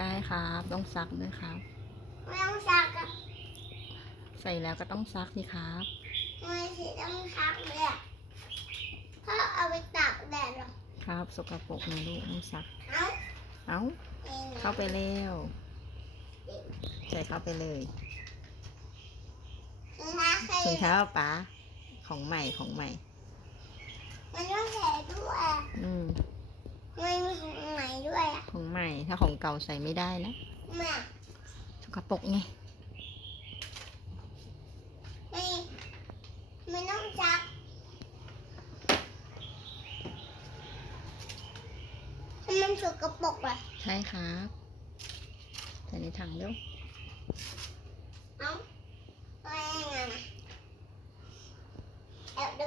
ใช่ครับ ต้องซักด้วยครับ ไม่ต้องซักอะใส่แล้วก็ต้องซักสิครับ ไม่สิต้องซักเลยอะเพราะเอาไปตากแดดหรอครับ สกปรกนะลูกต้องซัก เอ้าเอ้าเองอะเข้าไปเร็วใส่เข้าไปเลยคือถ้าใครถุงเท้าป๋าของใหม่ของใหม่ มันต้องใส่ด้วยอะ อืม ไม่มีของไหนด้วยอะ ของให ม่ ถ้าของเก่าใส่ไม่ได้นะแม่สกปรกไงไม่ไม่ต้องซักให้มันสกปรกอะใช่ครับใส่ในถังเร็วเอ้าตัวเองอะนะแอบดู